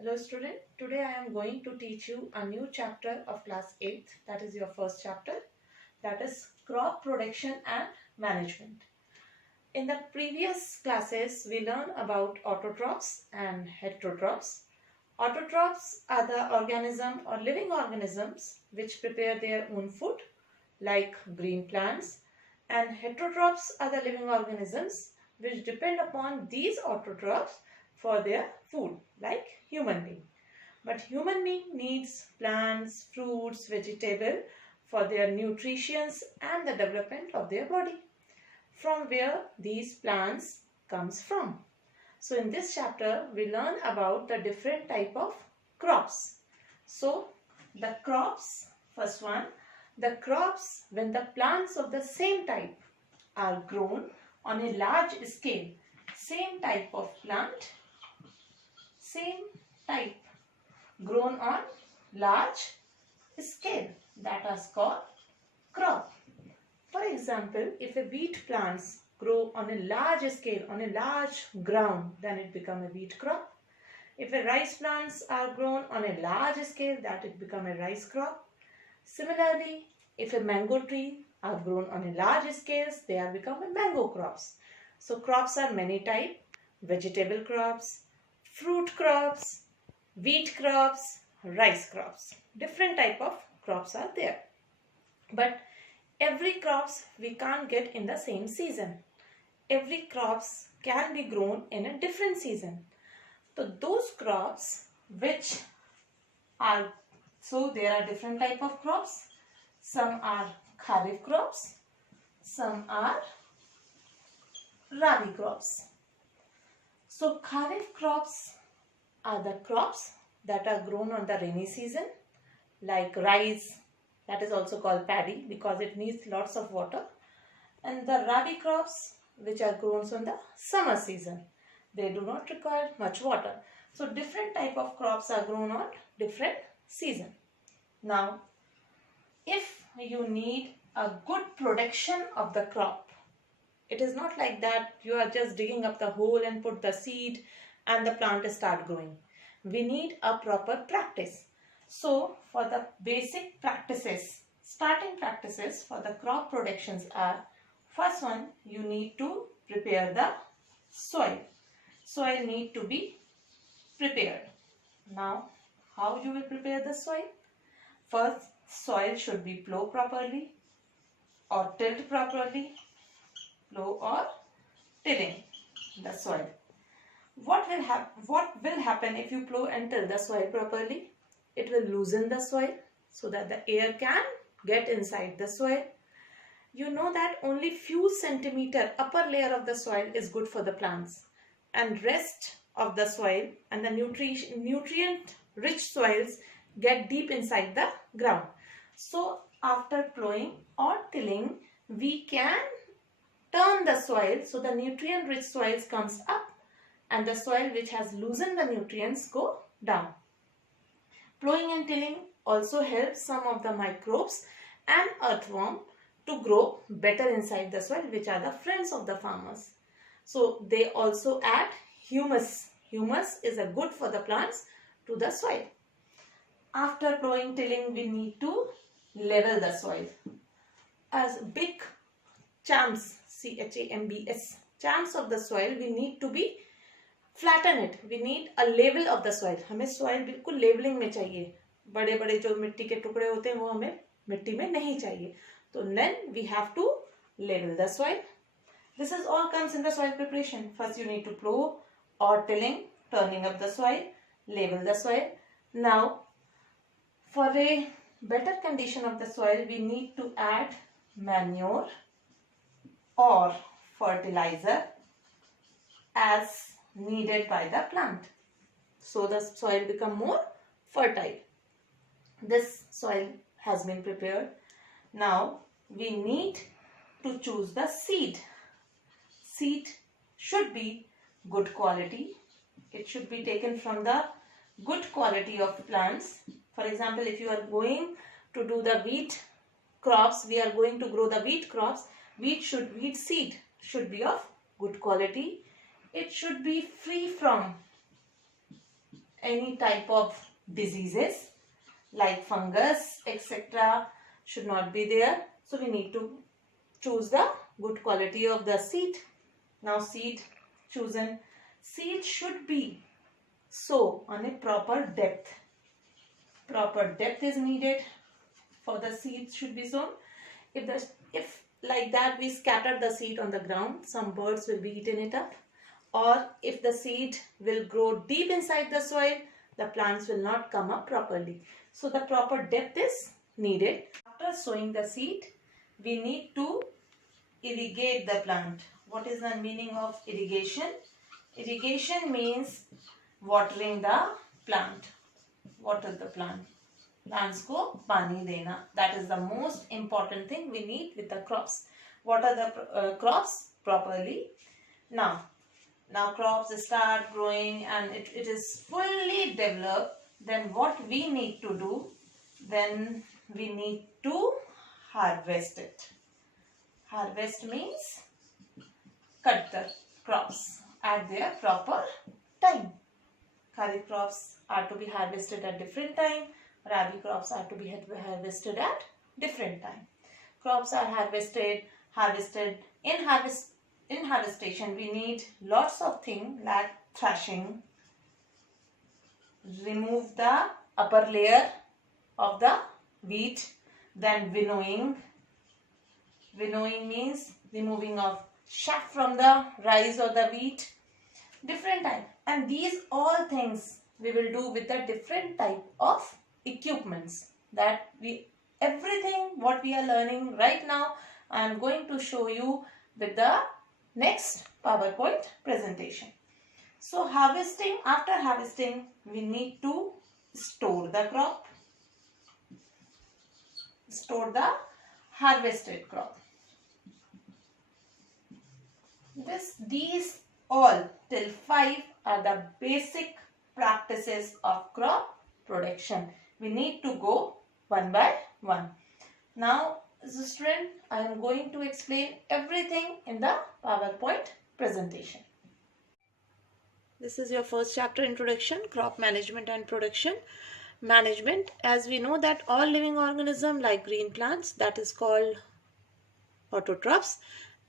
Hello student, today I am going to teach you a new chapter of class 8th, that is your first chapter, that is crop production and management. In the previous classes we learned about autotrophs and heterotrophs. Autotrophs are the organism or living organisms which prepare their own food like green plants, and heterotrophs are the living organisms which depend upon these autotrophs for their food like human being. But human being needs plants, fruits, vegetable for their nutrition and the development of their body. From where these plants comes from. So in this chapter we learn about the different type of crops. So the crops, first one, the crops when the plants of the same type are grown on a large scale, same type of plant, same type grown on large scale, that is called crop. For example, if a wheat plants grow on a large scale, on a large ground, then it become a wheat crop. If a rice plants are grown on a large scale, that it become a rice crop. Similarly, if a mango tree are grown on a large scales, they are become a mango crops. So crops are many type: vegetable crops, fruit crops, wheat crops, rice crops. Different type of crops are there. But every crops we can't get in the same season. Every crops can be grown in a different season. So those crops which are, so there are different type of crops. Some are kharif crops, some are rabi crops. So kharif crops are the crops that are grown on the rainy season, like rice, that is also called paddy because it needs lots of water, and the rabi crops which are grown on the summer season. They do not require much water. So different type of crops are grown on different season. Now, if you need a good production of the crop, it is not like that you are just digging up the hole and put the seed and the plant start growing. We need a proper practice. So for the basic practices, starting practices for the crop productions are, first one, you need to prepare the soil. Soil need to be prepared. Now, how you will prepare the soil? First, soil should be ploughed properly or tilled properly. Plough or tilling the soil. What will happen if you plough and till the soil properly? It will loosen the soil so that the air can get inside the soil. You know that only few centimeter upper layer of the soil is good for the plants, and rest of the soil and the nutrient rich soils get deep inside the ground. So after plowing or tilling, we can turn the soil so the nutrient rich soils comes up and the soil which has loosened the nutrients go down. Plowing and tilling also helps some of the microbes and earthworm to grow better inside the soil, which are the friends of the farmers. So they also add humus. Humus is a good for the plants to the soil. After plowing, tilling, we need to level the soil. As big chams, chambs, chams of the soil, we need to be flatten it. We need a level of the soil. हमें soil बिल्कुल leveling में चाहिए. बड़े बड़े जो मिट्टी के टुकड़े होते हैं वो हमें मिट्टी में नहीं चाहिए. तो then we have to level the soil. This is all comes in the soil preparation. First you need to plow or tilling, turning up the soil, level the soil. Now for a better condition of the soil, we need to add manure or fertilizer as needed by the plant. So the soil become more fertile. This soil has been prepared. Now we need to choose the seed. Seed should be good quality. It should be taken from the good quality of plants. For example, if you are going to do the wheat crops, we are going to grow the wheat crops, wheat seed should be of good quality. It should be free from any type of diseases like fungus, etc. should not be there. So we need to choose the good quality of the seed. Now seed chosen. Seed should be sown on a proper depth. Proper depth is needed for the seeds should be sown. If like that we scatter the seed on the ground, some birds will be eaten it up. Or if the seed will grow deep inside the soil, the plants will not come up properly. So the proper depth is needed. After sowing the seed, we need to irrigate the plant. What is the meaning of irrigation? Irrigation means watering the plant. Water the plant. Plants को पानी देना. That is the most important thing we need with the crops. Water the crops properly. Now crops start growing and it is fully developed. Then what we need to do? Then we need to harvest it. Harvest means cut the crops at their proper time. Kharif crops are to be harvested at different time. Rabi crops are to be harvested at different time. Crops are harvested in harvestation we need lots of things like thrashing, remove the upper layer of the wheat, then winnowing. Winnowing means removing of chaff from the rice or the wheat. Different type, and these all things we will do with the different type of equipments that everything what we are learning right now I am going to show you with the next PowerPoint presentation. So after harvesting we need to store the crop, store the harvested crop. These all till 5 are the basic practices of crop production. We need to go one by one. Now, as a student, I am going to explain everything in the PowerPoint presentation. This is your first chapter, introduction, crop management and production. Management, as we know that all living organisms like green plants, that is called autotrophs,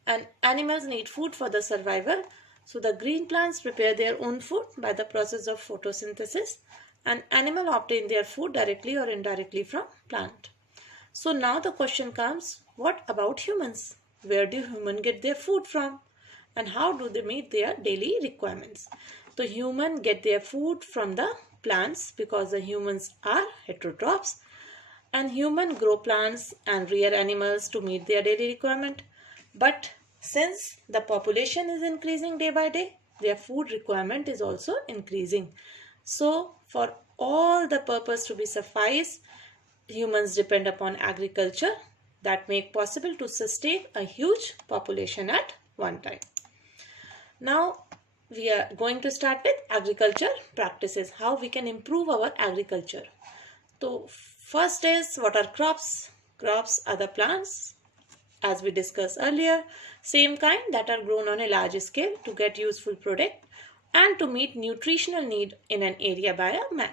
and animals need food for the survival. So the green plants prepare their own food by the process of photosynthesis, and animals obtain their food directly or indirectly from plant. So now the question comes, what about humans? Where do humans get their food from? And how do they meet their daily requirements? So humans get their food from the plants because the humans are heterotrophs, and humans grow plants and rear animals to meet their daily requirement. But since the population is increasing day by day, their food requirement is also increasing. So for all the purpose to be suffice, humans depend upon agriculture that make possible to sustain a huge population at one time. Now we are going to start with agriculture practices, how we can improve our agriculture. So first is, what are crops? Crops are the plants, as we discussed earlier, same kind that are grown on a large scale to get useful product and to meet nutritional need in an area by a man.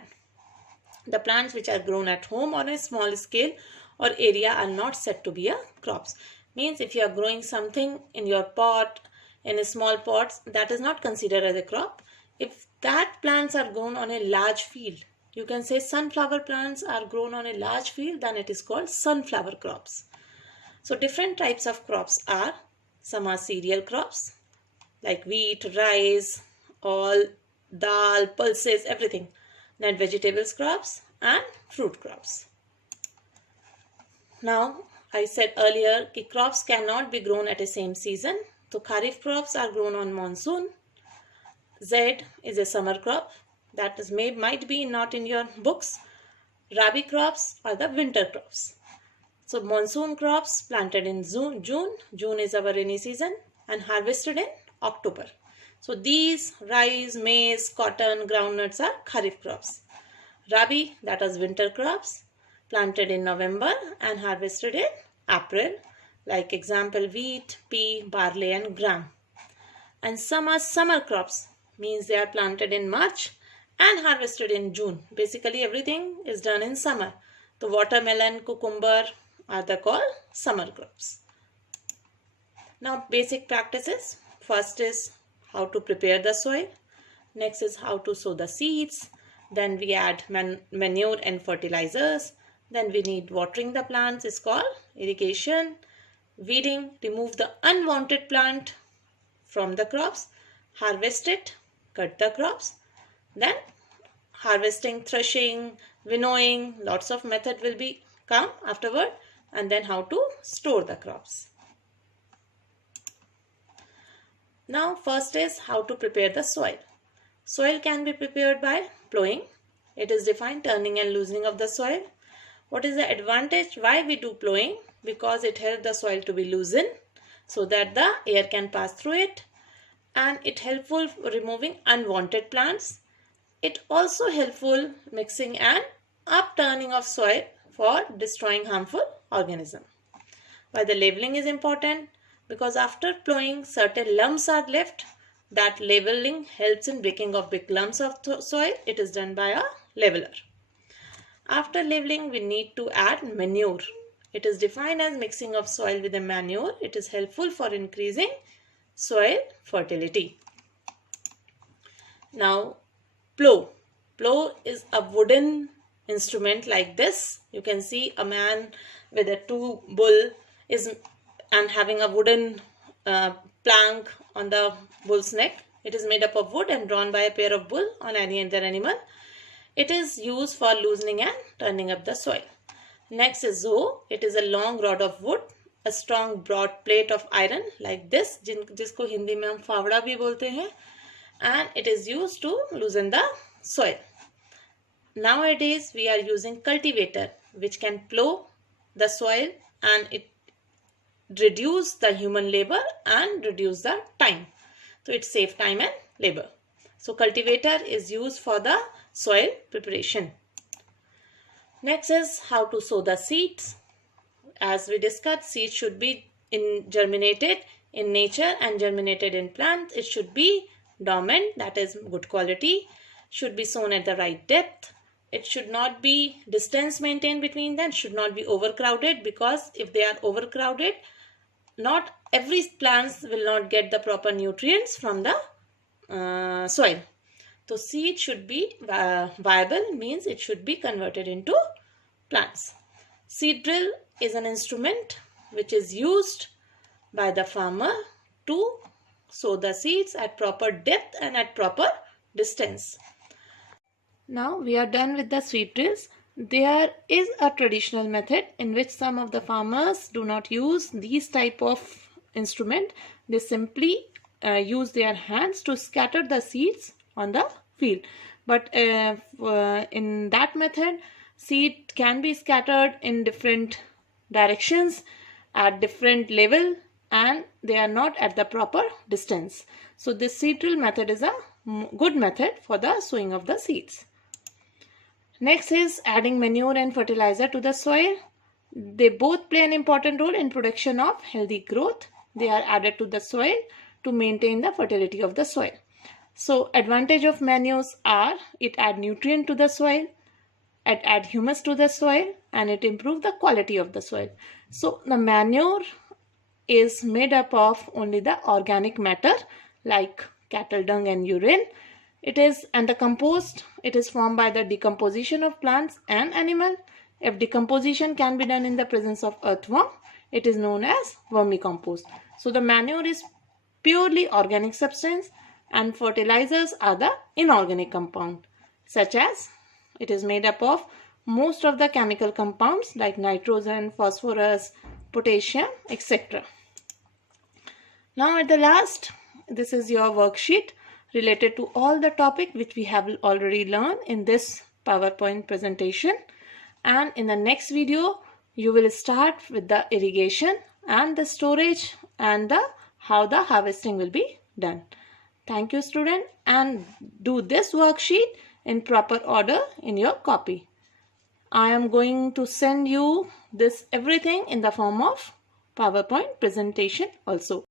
The plants which are grown at home on a small scale or area are not said to be a crops. Means if you are growing something in your pot, in a small pots, that is not considered as a crop. If that plants are grown on a large field, you can say sunflower plants are grown on a large field, then it is called sunflower crops. So different types of crops are, some are cereal crops like wheat, rice, all dal, pulses, everything. Then vegetables crops and fruit crops. Now I said earlier that crops cannot be grown at the same season. So kharif crops are grown on monsoon. Z is a summer crop, that is might be not in your books. Rabi crops are the winter crops. So monsoon crops planted in June is our rainy season, and harvested in October. So these rice, maize, cotton, groundnuts are kharif crops. Rabi, that is winter crops, planted in November and harvested in April, like example wheat, pea, barley and gram. And some are summer crops, means they are planted in March and harvested in June. Basically everything is done in summer. The watermelon, cucumber are called summer crops. Now basic practices. First is how to prepare the soil. Next is how to sow the seeds. Then we add manure and fertilizers. Then we need watering the plants is called irrigation. Weeding, remove the unwanted plant from the crops. Harvest it, cut the crops. Then harvesting, threshing, winnowing, lots of method will be come afterward. And then how to store the crops. Now first is how to prepare the soil. Soil can be prepared by plowing. It is defined turning and loosening of the soil. What is the advantage? Why we do plowing? Because it helps the soil to be loosened so that the air can pass through it, and it helpful for removing unwanted plants. It also helpful mixing and upturning of soil for destroying harmful organisms. Why the leveling is important? Because after plowing certain lumps are left. That leveling helps in breaking of big lumps of soil. It is done by a leveler. After leveling, we need to add manure. It is defined as mixing of soil with the manure. It is helpful for increasing soil fertility. Now, plow. Plow is a wooden instrument like this. You can see a man with a two bull and having a wooden plank on the bull's neck. It is made up of wood and drawn by a pair of bull on any other animal. It is used for loosening and turning up the soil. Next is zow. It is a long rod of wood, a strong broad plate of iron like this, जिसको हिंदी में हम फावड़ा भी बोलते हैं, and it is used to loosen the soil. Nowadays we are using cultivator which can plow the soil, and it reduce the human labor and reduce the time. So it saves time and labor. So cultivator is used for the soil preparation. Next is how to sow the seeds. As we discussed, seeds should be germinated in nature and germinated in plants. It should be dormant, that is good quality. Should be sown at the right depth. It should not be distance maintained between them. Should not be overcrowded, because if they are overcrowded, not every plants will not get the proper nutrients from the soil. So seed should be viable, means it should be converted into plants. Seed drill is an instrument which is used by the farmer to sow the seeds at proper depth and at proper distance. Now we are done with the seed drills. There is a traditional method in which some of the farmers do not use these type of instrument. They simply use their hands to scatter the seeds on the field. But in that method, seed can be scattered in different directions at different level, and they are not at the proper distance. So this seed drill method is a good method for the sowing of the seeds. Next is adding manure and fertilizer to the soil. They both play an important role in production of healthy growth. They are added to the soil to maintain the fertility of the soil. So advantage of manures are it add nutrient to the soil, it add humus to the soil, and it improve the quality of the soil. So the manure is made up of only the organic matter like cattle dung and urine. And the compost, it is formed by the decomposition of plants and animal. If decomposition can be done in the presence of earthworm, it is known as vermicompost. So the manure is purely organic substance, and fertilizers are the inorganic compound, such as it is made up of most of the chemical compounds like nitrogen, phosphorus, potassium, etc. Now at the last, this is your worksheet related to all the topic which we have already learned in this PowerPoint presentation. And in the next video, you will start with the irrigation and the storage and how the harvesting will be done. Thank you, student, and do this worksheet in proper order in your copy. I am going to send you this everything in the form of PowerPoint presentation also.